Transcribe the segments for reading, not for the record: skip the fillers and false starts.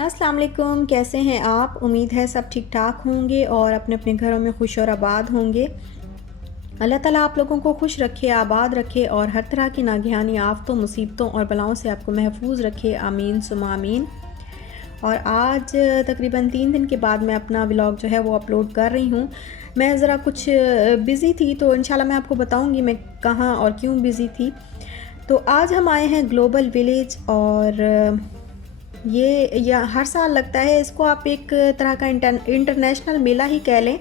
अस्सलाम वालेकुम, कैसे हैं आप? उम्मीद है सब ठीक ठाक होंगे और अपने अपने घरों में खुश और आबाद होंगे। अल्लाह ताला आप लोगों को खुश रखे, आबाद रखे और हर तरह की नागहानी आफ़तों, मुसीबतों और बलाओं से आपको महफूज रखे। आमीन सुम्मा आमीन। और आज तकरीबन 3 दिन के बाद मैं अपना व्लॉग जो है वो अपलोड कर रही हूँ। मैं ज़रा कुछ बिज़ी थी, तो इंशाल्लाह मैं आपको बताऊँगी मैं कहाँ और क्यों बिज़ी थी। तो आज हम आए हैं ग्लोबल विलेज, और ये हर साल लगता है। इसको आप एक तरह का इंटरनेशनल मेला ही कह लें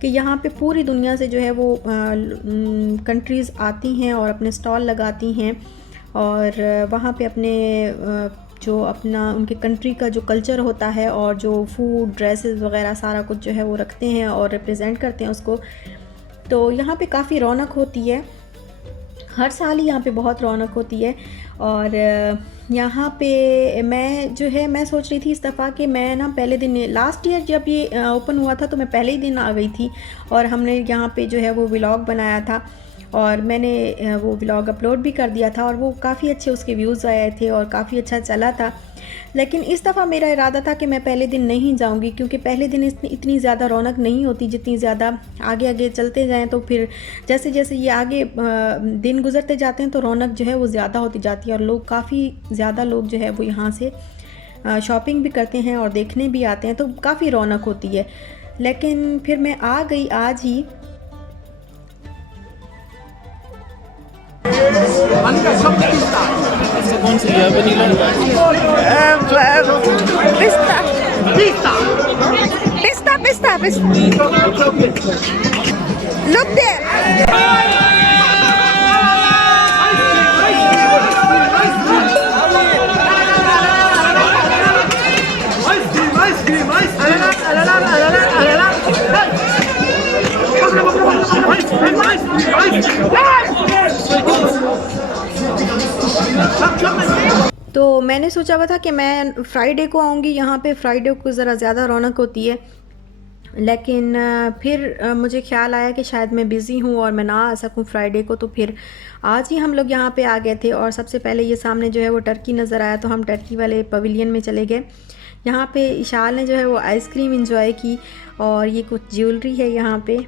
कि यहाँ पे पूरी दुनिया से जो है वो कंट्रीज़ आती हैं और अपने स्टॉल लगाती हैं, और वहाँ पे अपने जो अपना उनके कंट्री का जो कल्चर होता है और जो फूड, ड्रेसेस वगैरह सारा कुछ जो है वो रखते हैं और रिप्रेजेंट करते हैं उसको। तो यहाँ पे काफ़ी रौनक होती है, हर साल ही यहाँ पे बहुत रौनक होती है। और यहाँ पे मैं जो है मैं सोच रही थी इस दफ़ा कि मैं ना पहले दिन, लास्ट ईयर जब ये ओपन हुआ था तो मैं पहले ही दिन आ गई थी और हमने यहाँ पे जो है वो व्लॉग बनाया था और मैंने वो व्लॉग अपलोड भी कर दिया था और वो काफ़ी अच्छे उसके व्यूज़ आए थे और काफ़ी अच्छा चला था। लेकिन इस दफ़ा मेरा इरादा था कि मैं पहले दिन नहीं जाऊंगी, क्योंकि पहले दिन इतनी ज़्यादा रौनक नहीं होती जितनी ज़्यादा आगे आगे चलते जाएं। तो फिर जैसे जैसे ये आगे दिन गुजरते जाते हैं तो रौनक जो है वो ज़्यादा होती जाती है और लोग काफ़ी ज़्यादा लोग जो है वो यहाँ से शॉपिंग भी करते हैं और देखने भी आते हैं, तो काफ़ी रौनक होती है। लेकिन फिर मैं आ गई आज ही। ऐसा कौन सी है vanilla? Pista. Pista, pista, pista. Look there. तो मैंने सोचा हुआ था कि मैं फ्राइडे को आऊँगी यहाँ पे, फ्राइडे को ज़रा ज़्यादा रौनक होती है। लेकिन फिर मुझे ख्याल आया कि शायद मैं बिज़ी हूँ और मैं ना आ सकूँ फ्राइडे को, तो फिर आज ही हम लोग यहाँ पे आ गए थे। और सबसे पहले ये सामने जो है वो टर्की नज़र आया, तो हम टर्की वाले पवेलियन में चले गए। यहाँ पे इशाल ने जो है वो आइसक्रीम इंजॉय की और ये कुछ ज्वेलरी है यहाँ पे।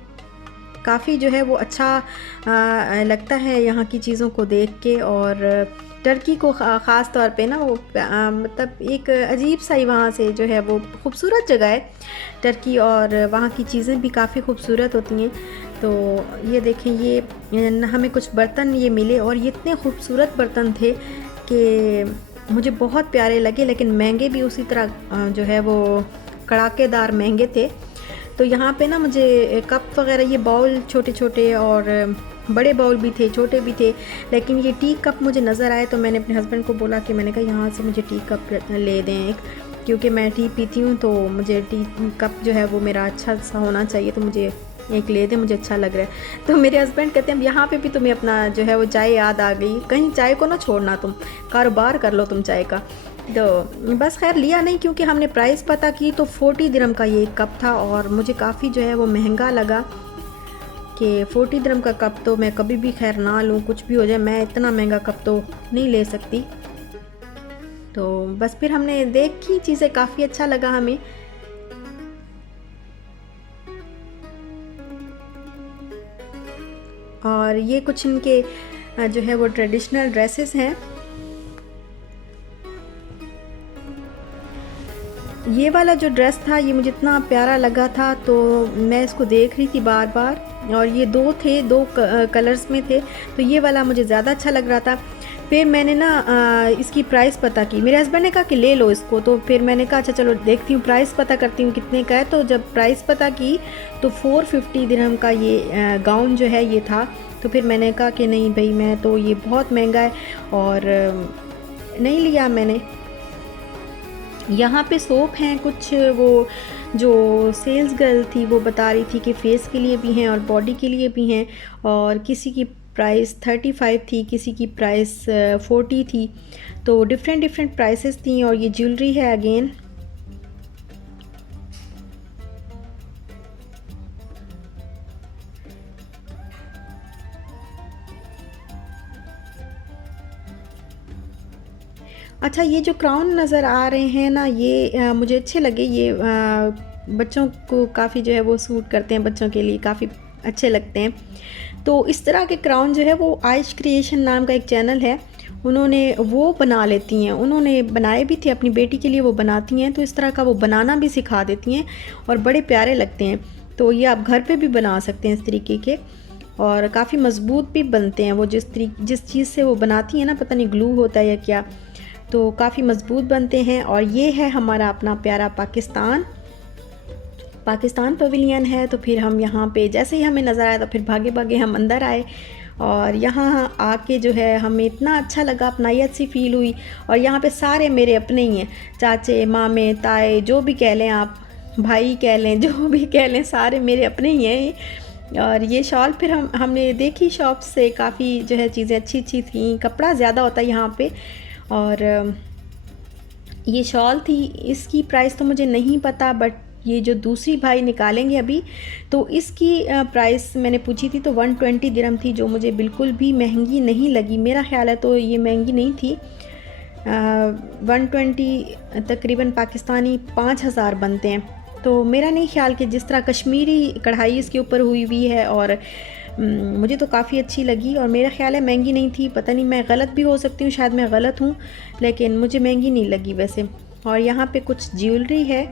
काफ़ी जो है वो अच्छा लगता है यहाँ की चीज़ों को देख के। और टर्की को ख़ास तौर पे ना वो मतलब एक अजीब सा ही वहाँ से जो है वो खूबसूरत जगह है टर्की, और वहाँ की चीज़ें भी काफ़ी खूबसूरत होती हैं। तो ये देखें, ये हमें कुछ बर्तन ये मिले और ये इतने खूबसूरत बर्तन थे कि मुझे बहुत प्यारे लगे, लेकिन महंगे भी उसी तरह जो है वो कड़ाकेदार महंगे थे। तो यहाँ पे ना मुझे कप वगैरह, ये बाउल छोटे छोटे और बड़े बाउल भी थे, छोटे भी थे, लेकिन ये टी कप मुझे नज़र आए तो मैंने अपने हस्बैंड को बोला कि मैंने कहा यहाँ से मुझे टी कप ले दें एक, क्योंकि मैं टी पीती हूँ तो मुझे टी कप जो है वो मेरा अच्छा सा होना चाहिए, तो मुझे एक ले दे, मुझे अच्छा लग रहा है। तो मेरे हस्बैंड कहते हैं यहाँ पे भी तुम्हें अपना जो है वो चाय याद आ गई, कहीं चाय को ना छोड़ना, तुम कारोबार कर लो तुम चाय का। तो बस खैर लिया नहीं, क्योंकि हमने प्राइस पता की तो 40 दिरहम का ये एक कप था और मुझे काफ़ी जो है वो महंगा लगा कि 40 दिरहम का कप तो मैं कभी भी खैर ना लूँ, कुछ भी हो जाए मैं इतना महंगा कप तो नहीं ले सकती। तो बस फिर हमने देखी चीज़ें, काफ़ी अच्छा लगा हमें। और ये कुछ इनके जो है वो ट्रेडिशनल ड्रेसेस हैं। ये वाला जो ड्रेस था ये मुझे इतना प्यारा लगा था, तो मैं इसको देख रही थी बार बार, और ये दो थे, दो कलर्स में थे, तो ये वाला मुझे ज़्यादा अच्छा लग रहा था। फिर मैंने ना इसकी प्राइस पता की, मेरे हस्बैंड ने कहा कि ले लो इसको, तो फिर मैंने कहा अच्छा चलो देखती हूँ, प्राइस पता करती हूँ कितने का है। तो जब प्राइस पता की तो 450 दिरहम का ये गाउन जो है ये था। तो फिर मैंने कहा कि नहीं भाई, मैं तो ये बहुत महंगा है और नहीं लिया मैंने। यहाँ पे सोप हैं कुछ, वो जो सेल्स गर्ल थी वो बता रही थी कि फेस के लिए भी हैं और बॉडी के लिए भी हैं, और किसी की प्राइस 35 थी, किसी की प्राइस 40 थी, तो डिफरेंट डिफरेंट प्राइसेस थी। और ये ज्वेलरी है अगेन। अच्छा, ये जो क्राउन नज़र आ रहे हैं ना, ये मुझे अच्छे लगे। ये बच्चों को काफ़ी जो है वो सूट करते हैं, बच्चों के लिए काफ़ी अच्छे लगते हैं। तो इस तरह के क्राउन जो है वो आयश क्रिएशन नाम का एक चैनल है, उन्होंने वो बना लेती हैं, उन्होंने बनाए भी थे अपनी बेटी के लिए, वो बनाती हैं। तो इस तरह का वो बनाना भी सिखा देती हैं और बड़े प्यारे लगते हैं। तो ये आप घर पे भी बना सकते हैं इस तरीके के, और काफ़ी मज़बूत भी बनते हैं। वो जिस चीज़ से वो बनाती हैं ना, पता नहीं ग्लू होता है या क्या, तो काफ़ी मज़बूत बनते हैं। और ये है हमारा अपना प्यारा पाकिस्तान पवेलियन है। तो फिर हम यहाँ पे जैसे ही हमें नज़र आया तो फिर भागे भागे हम अंदर आए, और यहाँ आके जो है हमें इतना अच्छा लगा, अपनायत सी फ़ील हुई। और यहाँ पे सारे मेरे अपने ही हैं, चाचे, मामे, ताए, जो भी कह लें आप, भाई कह लें, जो भी कह लें, सारे मेरे अपने ही हैं। और ये शॉल फिर हमने देखी शॉप से, काफ़ी जो है चीज़ें अच्छी अच्छी थी, कपड़ा ज़्यादा होता है यहाँ पे। और ये शॉल थी, इसकी प्राइस तो मुझे नहीं पता, बट ये जो दूसरी भाई निकालेंगे अभी, तो इसकी प्राइस मैंने पूछी थी तो 120 दिरहम थी, जो मुझे बिल्कुल भी महंगी नहीं लगी। मेरा ख्याल है तो ये महंगी नहीं थी। 120 तकरीबन पाकिस्तानी 5000 बनते हैं। तो मेरा नहीं ख्याल कि जिस तरह कश्मीरी कढ़ाई इसके ऊपर हुई हुई है, और मुझे तो काफ़ी अच्छी लगी, और मेरा ख्याल है महंगी नहीं थी। पता नहीं, मैं गलत भी हो सकती हूँ, शायद मैं गलत हूँ, लेकिन मुझे महंगी नहीं लगी वैसे। और यहाँ पे कुछ ज्वेलरी है,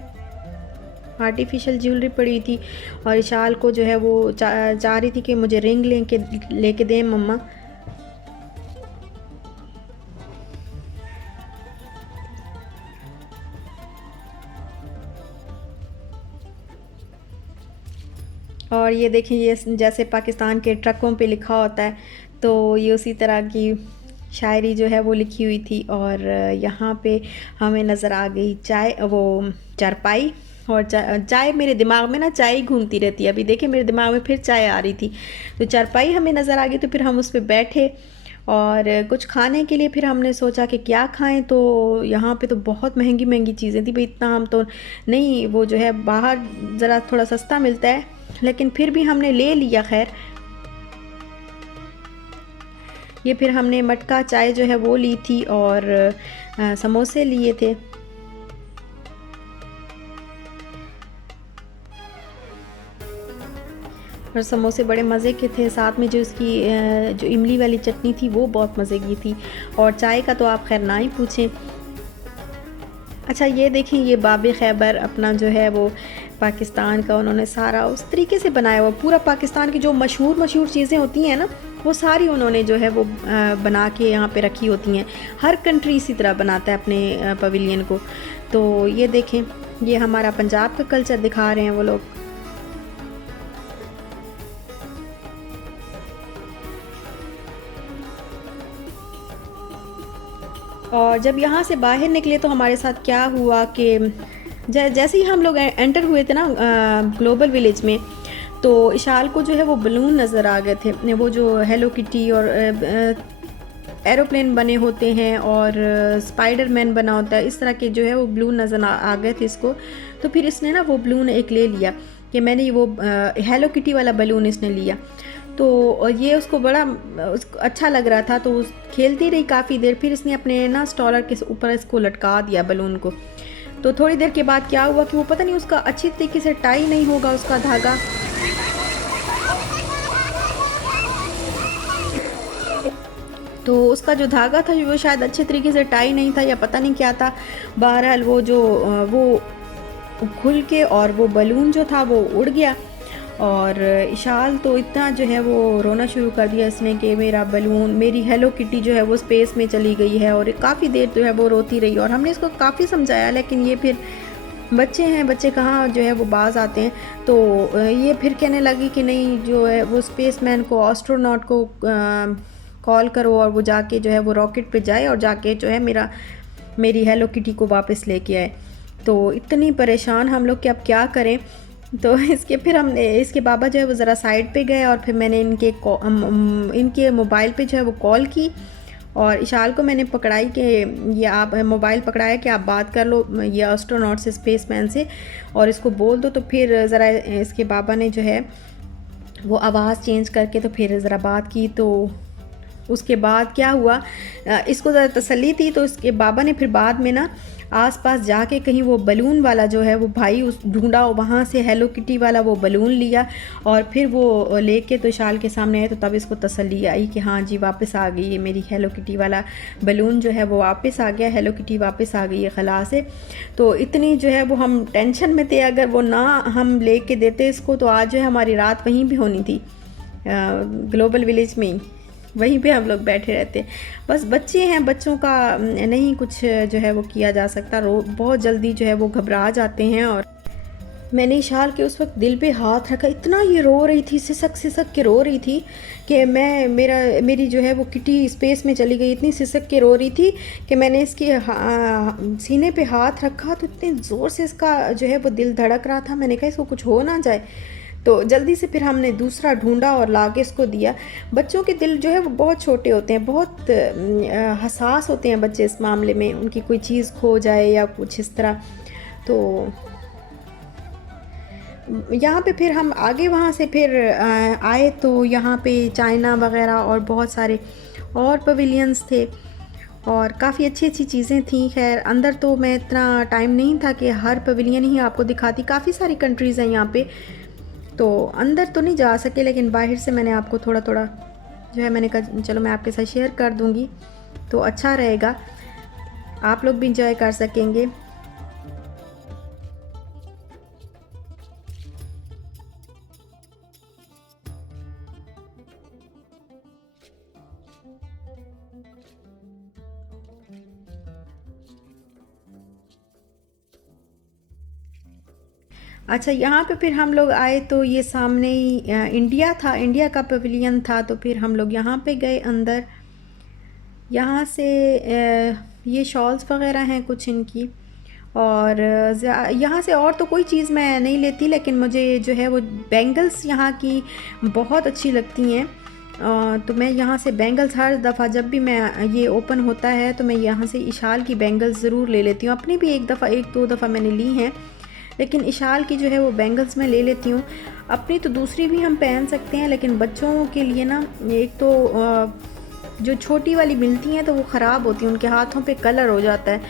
आर्टिफिशियल ज्वेलरी पड़ी थी, और इशाल को जो है वो चाह रही थी कि मुझे रिंग लेके दें मम्मा। और ये देखें, ये जैसे पाकिस्तान के ट्रकों पे लिखा होता है, तो ये उसी तरह की शायरी जो है वो लिखी हुई थी। और यहाँ पे हमें नज़र आ गई चाय, वो चारपाई। और चाय मेरे दिमाग में ना चाय ही घूमती रहती है, अभी देखिए मेरे दिमाग में फिर चाय आ रही थी। तो चारपाई हमें नज़र आ गई, तो फिर हम उस पर बैठे, और कुछ खाने के लिए फिर हमने सोचा कि क्या खाएं। तो यहाँ पे तो बहुत महंगी महंगी चीज़ें थी भाई, इतना हम तो नहीं, वो जो है बाहर ज़रा थोड़ा सस्ता मिलता है, लेकिन फिर भी हमने ले लिया। खैर, ये फिर हमने मटका चाय जो है वो ली थी, और समोसे लिए थे। और समोसे बड़े मज़े के थे, साथ में जो इसकी जो इमली वाली चटनी थी वो बहुत मज़े की थी, और चाय का तो आप खैर ना ही पूछें। अच्छा, ये देखें, ये बाब खैबर अपना जो है वो पाकिस्तान का उन्होंने सारा उस तरीके से बनाया हुआ, पूरा पाकिस्तान की जो मशहूर चीज़ें होती हैं ना, वो सारी उन्होंने जो है वो बना के यहाँ पे रखी होती हैं। हर कंट्री इसी तरह बनाता है अपने पवेलियन को। तो ये देखें, ये हमारा पंजाब का कल्चर दिखा रहे हैं वो लोग। और जब यहाँ से बाहर निकले तो हमारे साथ क्या हुआ कि जैसे ही हम लोग एंटर हुए थे ना ग्लोबल विलेज में, तो इशाल को जो है वो बलून नज़र आ गए थे, वो जो हेलो किटी और एरोप्लेन बने होते हैं, और स्पाइडरमैन बना होता है, इस तरह के जो है वो बलून नज़र आ गए थे इसको। तो फिर इसने ना वो बलून एक ले लिया, कि मैंने वो हेलो किटी वाला बलून इसने लिया। तो ये उसको बड़ा अच्छा लग रहा था, तो खेलती रही काफ़ी देर। फिर इसने अपने ना स्टॉलर के ऊपर इसको लटका दिया बलून को। तो थोड़ी देर के बाद क्या हुआ कि वो पता नहीं उसका अच्छी तरीके से टाई नहीं होगा उसका धागा, तो उसका जो धागा था वो शायद अच्छे तरीके से टाई नहीं था, या पता नहीं क्या था। बहरहाल वो खुल के और वो बलून जो था वो उड़ गया। और इशाल तो इतना जो है वो रोना शुरू कर दिया इसने कि मेरा बलून, मेरी हेलो किटी जो है वो स्पेस में चली गई है। और काफ़ी देर जो है वो रोती रही, और हमने इसको काफ़ी समझाया, लेकिन ये फिर बच्चे हैं, बच्चे कहाँ जो है वो बाज आते हैं। तो ये फिर कहने लगी कि नहीं, जो है वो स्पेसमैन को, एस्ट्रोनॉट को कॉल करो, और वो जाके जो है वो रॉकेट पे जाए, और जाके जो है मेरी हेलो किटी को वापस लेके आए। तो इतनी परेशान हम लोग कि अब क्या करें। तो इसके बाबा जो है वो ज़रा साइड पे गए, और फिर मैंने इनके मोबाइल पे जो है वो कॉल की, और इशाल को मैंने पकड़ाई कि ये आप मोबाइल पकड़ाया कि आप बात कर लो ये एस्ट्रोनॉट से, स्पेसमैन से, और इसको बोल दो। तो फिर ज़रा इसके बाबा ने जो है वो आवाज़ चेंज करके तो फिर ज़रा बात की, तो उसके बाद क्या हुआ, इसको ज़्यादा तसल्ली थी तो इसके बाबा ने फिर बाद में ना आसपास जाके कहीं वो बलून वाला जो है वो भाई उस ढूंढा, वहाँ से हेलो किटी वाला वो बलून लिया और फिर वो लेके तो इशाल के सामने आए। तो तब इसको तसल्ली आई कि हाँ जी वापस आ गई है मेरी हेलो किटी वाला बलून जो है वो वापस आ गया, हेलो किटी वापस आ गई है खला से। तो इतनी जो है वो हम टेंशन में थे, अगर वो ना हम ले के देते इसको तो आज जो है हमारी रात वहीं भी होनी थी, ग्लोबल विलेज में ही, वहीं पे हम लोग बैठे रहते। बस बच्चे हैं, बच्चों का नहीं कुछ जो है वो किया जा सकता, बहुत जल्दी जो है वो घबरा जाते हैं। और मैंने इशाल के उस वक्त दिल पे हाथ रखा, इतना ये रो रही थी, सिसक सिसक के रो रही थी कि मेरी जो है वो किटी स्पेस में चली गई, इतनी सिसक के रो रही थी कि मैंने इसके सीने पे हाथ रखा तो इतने ज़ोर से इसका जो है वो दिल धड़क रहा था। मैंने कहा इसको कुछ हो ना जाए, तो जल्दी से फिर हमने दूसरा ढूंढा और लाके इसको दिया। बच्चों के दिल जो है वो बहुत छोटे होते हैं, बहुत हसास होते हैं बच्चे इस मामले में, उनकी कोई चीज़ खो जाए या कुछ इस तरह। तो यहाँ पे फिर हम आगे वहाँ से फिर आए तो यहाँ पे चाइना वगैरह और बहुत सारे और पवेलियंस थे और काफ़ी अच्छी अच्छी चीज़ें थी। खैर अंदर तो मैं इतना टाइम नहीं था कि हर पवेलियन ही आपको दिखाती, काफ़ी सारी कंट्रीज़ हैं यहाँ पे, तो अंदर तो नहीं जा सके, लेकिन बाहर से मैंने आपको थोड़ा थोड़ा जो है मैंने कहा चलो मैं आपके साथ शेयर कर दूँगी तो अच्छा रहेगा, आप लोग भी इंजॉय कर सकेंगे। अच्छा यहाँ पे फिर हम लोग आए तो ये सामने ही इंडिया था, इंडिया का पवेलियन था। तो फिर हम लोग यहाँ पे गए अंदर, यहाँ से ये शॉल्स वगैरह हैं कुछ इनकी, और यहाँ से और तो कोई चीज़ मैं नहीं लेती, लेकिन मुझे जो है वो बैंगल्स यहाँ की बहुत अच्छी लगती हैं। तो मैं यहाँ से बैंगल्स हर दफ़ा जब भी मैं ये ओपन होता है तो मैं यहाँ से इशाल की बैंगल्स ज़रूर ले लेती हूँ। अपनी भी एक दो दफ़ा मैंने ली हैं, लेकिन इशाल की जो है वो बैंगल्स मैं ले लेती हूँ। अपनी तो दूसरी भी हम पहन सकते हैं, लेकिन बच्चों के लिए ना एक तो जो छोटी वाली मिलती हैं तो वो ख़राब होती हैं, उनके हाथों पे कलर हो जाता है,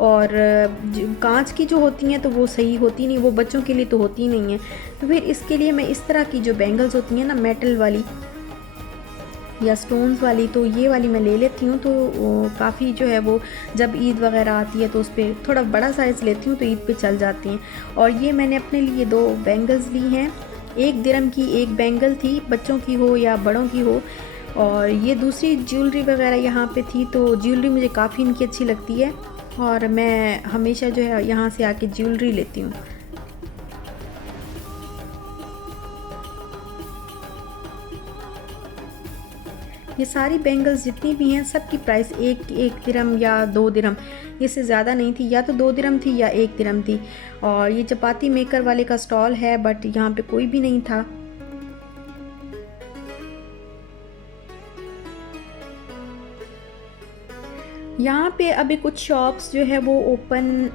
और कांच की जो होती हैं तो वो सही होती नहीं, वो बच्चों के लिए तो होती नहीं है। तो फिर इसके लिए मैं इस तरह की जो बैंगल्स होती हैं ना मेटल वाली या स्टोन्स वाली, तो ये वाली मैं ले लेती हूँ। तो काफ़ी जो है वो जब ईद वगैरह आती है तो उस पर थोड़ा बड़ा साइज़ लेती हूँ तो ईद पे चल जाती हैं। और ये मैंने अपने लिए 2 बैंगल्स ली हैं, 1 दिरहम की एक बैंगल थी, बच्चों की हो या बड़ों की हो, और ये दूसरी ज्वेलरी वगैरह यहाँ पे थी। तो ज्वेलरी मुझे काफ़ी इनकी अच्छी लगती है और मैं हमेशा जो है यहाँ से आके ज्वेलरी लेती हूँ। ये सारी बैंगल्स जितनी भी हैं सबकी प्राइस 1 दिरहम या 2 दिरहम, इससे ज़्यादा नहीं थी, या तो 2 दिरहम थी या 1 दिरहम थी। और ये चपाती मेकर वाले का स्टॉल है, बट यहाँ पे कोई भी नहीं था। यहाँ पे अभी कुछ शॉप्स जो है वो ओपन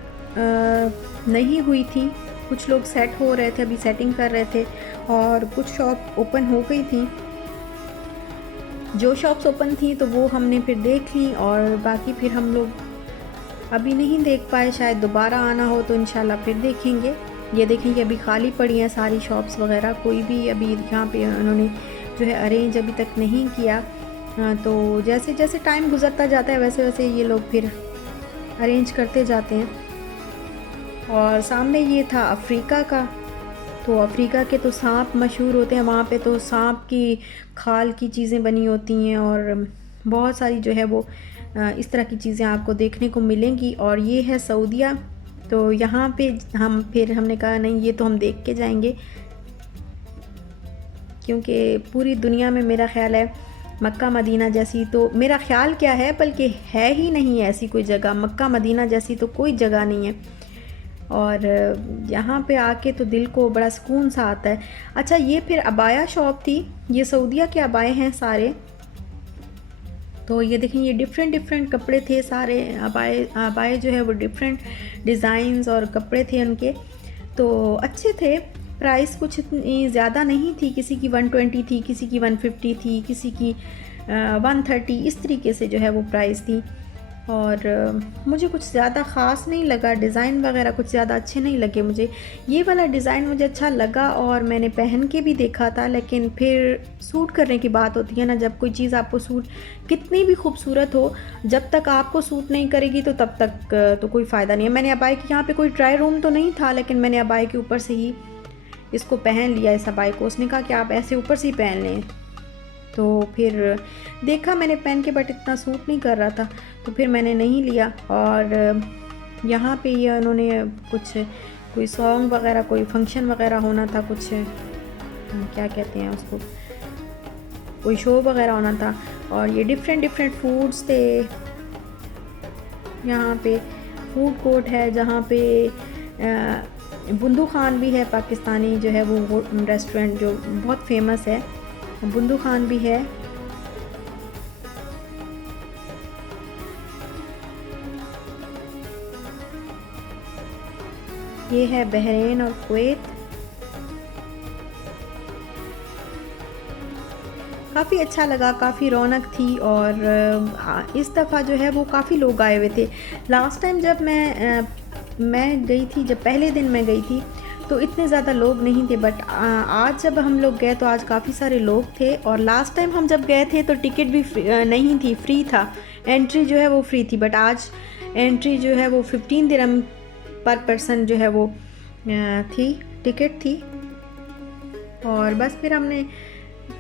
नहीं हुई थी, कुछ लोग सेट हो रहे थे, अभी सेटिंग कर रहे थे, और कुछ शॉप ओपन हो गई थी। जो शॉप्स ओपन थी तो वो हमने फिर देख ली, और बाकी फिर हम लोग अभी नहीं देख पाए, शायद दोबारा आना हो तो इंशाल्लाह फिर देखेंगे। ये देखेंगे अभी खाली पड़ी हैं सारी शॉप्स वगैरह, कोई भी अभी यहाँ पे उन्होंने जो है अरेंज अभी तक नहीं किया। तो जैसे जैसे टाइम गुजरता जाता है वैसे वैसे ये लोग फिर अरेंज करते जाते हैं। और सामने ये था अफ्रीका का, तो अफ्रीका के तो सांप मशहूर होते हैं, वहाँ पे तो सांप की खाल की चीज़ें बनी होती हैं और बहुत सारी जो है वो इस तरह की चीज़ें आपको देखने को मिलेंगी। और ये है सऊदीया, तो यहाँ पे हमने कहा नहीं ये तो हम देख के जाएंगे, क्योंकि पूरी दुनिया में मेरा ख़्याल है मक्का मदीना जैसी, तो मेरा ख़्याल क्या है बल्कि है ही नहीं ऐसी कोई जगह, मक्का मदीना जैसी तो कोई जगह नहीं है। और यहाँ पे आके तो दिल को बड़ा सुकून सा आता है। अच्छा ये फिर अबाया शॉप थी, ये सऊदीया के अबाए हैं सारे, तो ये देखें ये डिफरेंट कपड़े थे सारे, अबाए जो है वो डिफरेंट डिज़ाइंस और कपड़े थे उनके, तो अच्छे थे। प्राइस कुछ इतनी ज़्यादा नहीं थी, किसी की 120 थी, किसी की 150 थी, किसी की 130 इस तरीके से जो है वो प्राइस थी। और मुझे कुछ ज़्यादा ख़ास नहीं लगा, डिज़ाइन वगैरह कुछ ज़्यादा अच्छे नहीं लगे मुझे। ये वाला डिज़ाइन मुझे अच्छा लगा और मैंने पहन के भी देखा था, लेकिन फिर सूट करने की बात होती है ना, जब कोई चीज़ आपको सूट कितनी भी खूबसूरत हो, जब तक आपको सूट नहीं करेगी तो तब तक तो कोई फ़ायदा नहीं है। मैंने अबाई के यहाँ पे कोई ट्राई रूम तो नहीं था, लेकिन मैंने अबाई के ऊपर से ही इसको पहन लिया इस अबाई को। उसने कहा कि आप ऐसे ऊपर से ही पहन लें, तो फिर देखा मैंने पहन के, बट इतना सूट नहीं कर रहा था, तो फिर मैंने नहीं लिया। और यहाँ पे ये उन्होंने कुछ कोई सॉन्ग वगैरह, कोई फंक्शन वगैरह होना था, कुछ क्या कहते हैं उसको, कोई शो वगैरह होना था, और ये डिफरेंट फूड्स थे। यहाँ पे फूड कोर्ट है जहाँ पे बुंदू खान भी है, पाकिस्तानी जो है वो रेस्टोरेंट जो बहुत फेमस है, बुंदू खान भी है। ये है बहरीन और कुवैत। काफ़ी अच्छा लगा, काफ़ी रौनक थी, और इस दफ़ा जो है वो काफ़ी लोग आए हुए थे। लास्ट टाइम जब मैं गई थी, जब पहले दिन मैं गई थी तो इतने ज़्यादा लोग नहीं थे, बट आज जब हम लोग गए तो आज काफ़ी सारे लोग थे। और लास्ट टाइम हम जब गए थे तो टिकट भी नहीं थी, फ्री था, एंट्री जो है वो फ्री थी, बट आज एंट्री जो है वो 15 दिरहम पर पर्सन जो है वो थी, टिकट थी। और बस फिर हमने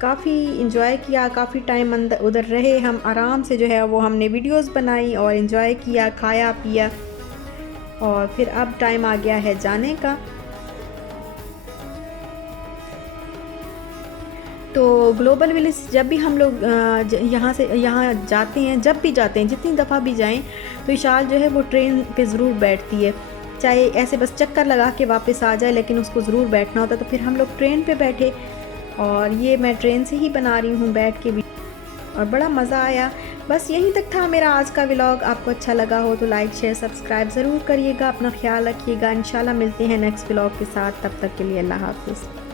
काफ़ी इंजॉय किया, काफ़ी टाइम अंदर उधर रहे हम, आराम से जो है वो हमने वीडियोस बनाई और इंजॉय किया, खाया पिया, और फिर अब टाइम आ गया है जाने का। तो ग्लोबल विलेज जब भी हम लोग यहाँ जाते हैं, जब भी जाते हैं, जितनी दफ़ा भी जाएं, तो इशाल जो है वो ट्रेन पे ज़रूर बैठती है, चाहे ऐसे बस चक्कर लगा के वापस आ जाए, लेकिन उसको ज़रूर बैठना होता है। तो फिर हम लोग ट्रेन पे बैठे, और ये मैं ट्रेन से ही बना रही हूँ बैठ के भी, और बड़ा मज़ा आया। बस यहीं तक था मेरा आज का व्लॉग। आपको अच्छा लगा हो तो लाइक शेयर सब्सक्राइब ज़रूर करिएगा। अपना ख्याल रखिएगा। इंशाल्लाह मिलते हैं नेक्स्ट व्लॉग के साथ, तब तक के लिए अल्लाह हाफ़िज़।